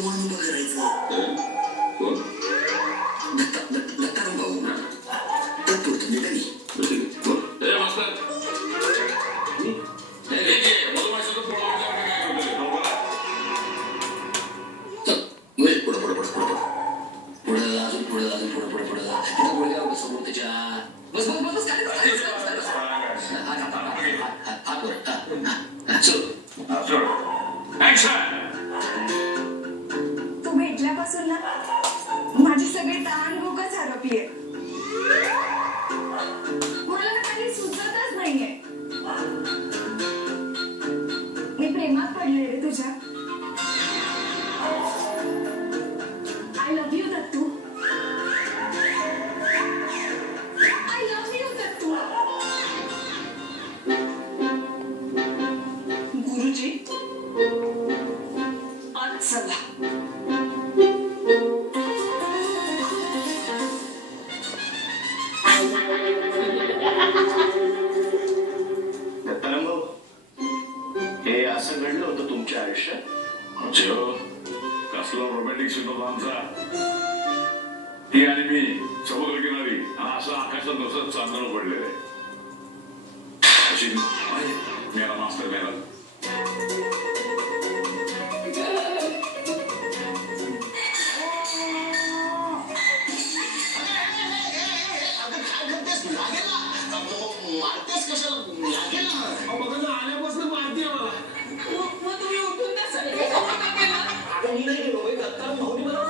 तो म्हणून उभं करायचं. दत्ताराम भाऊ तत्पुरुष निघाली. तू भेटल्यापासून ना माझी सगळी तहान-भूकच हरपलीये. मला ना काही सुचतच नाहीये. मी प्रेमात पडले रे तुझ्या. I love you Dattu. I love you Dattu. गुरुजी आज चला. दत्ताराम भाऊ, हे असं घडलं होतं तुमच्या आयुष्यात? कसला रोमॅन्टिक सीन होता आमचा. ती आणि मी समुद्र किनारी असं आकाशात नसत चांदणं पडलेलं आहे. अशी मेरा मास्तर मेरा. मारतेस कशाला? लागेल ना. बघा ना, आल्यापासून मारते मला. मग तुम्ही उठून त्या सगळ्या अगं मी नाही गेलो. दत्ताराम भाऊनी मला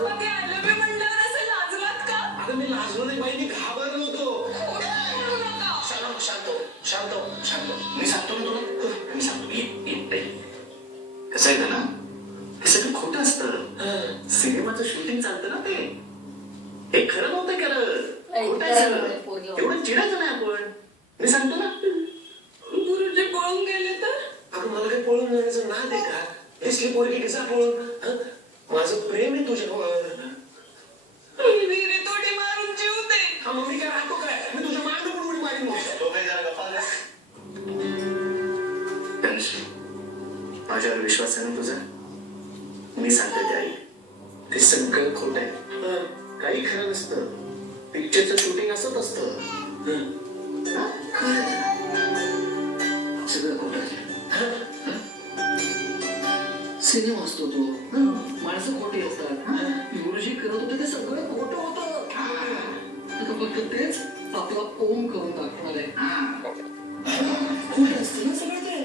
मग ते आलं मी म्हणल्यावर असं लाजलात का? अगं मी लाजलो नाही बाई, मी घाबरलो होतो. शांत शांत शांत शांत. मी सांगतो ना तुला. मी सांगतो. कसं आहे ना, हे सगळं खोटं असतं. सिनेमाचं शूटिंग चालतं ना, ते खरं नव्हतं करत. एवढं चिडायचं नाही आपण. मी सांगतो ना. गुरुजी पळून गेले तर? अगं मला काही पळून जाण्याचं नाद आहे का? दिसली पोरगी कसा पळून? माझं प्रेम आहे तुझ्यावर. विहिरी तोडी मारून जीव दे. हा मग मी काय राहतो काय? मी तुझ्या मागणं पण उडी मारीन. माझ्यावर विश्वास आहे ना तुझा? मी सांगते ते आई, ते सगळं खोट आहे. काही खरं नसतं. पिक्चरचं शूटिंग असत असतं. सगळं खोटं आहे. सिनेमा असतो तो. माणसं खोटी असतात. गुरुजी करत होते ते सगळं खोटं होतं. फक्त तेच आपला ओम करून दाखवणार आहे. खोटं असतं ना सगळं ते.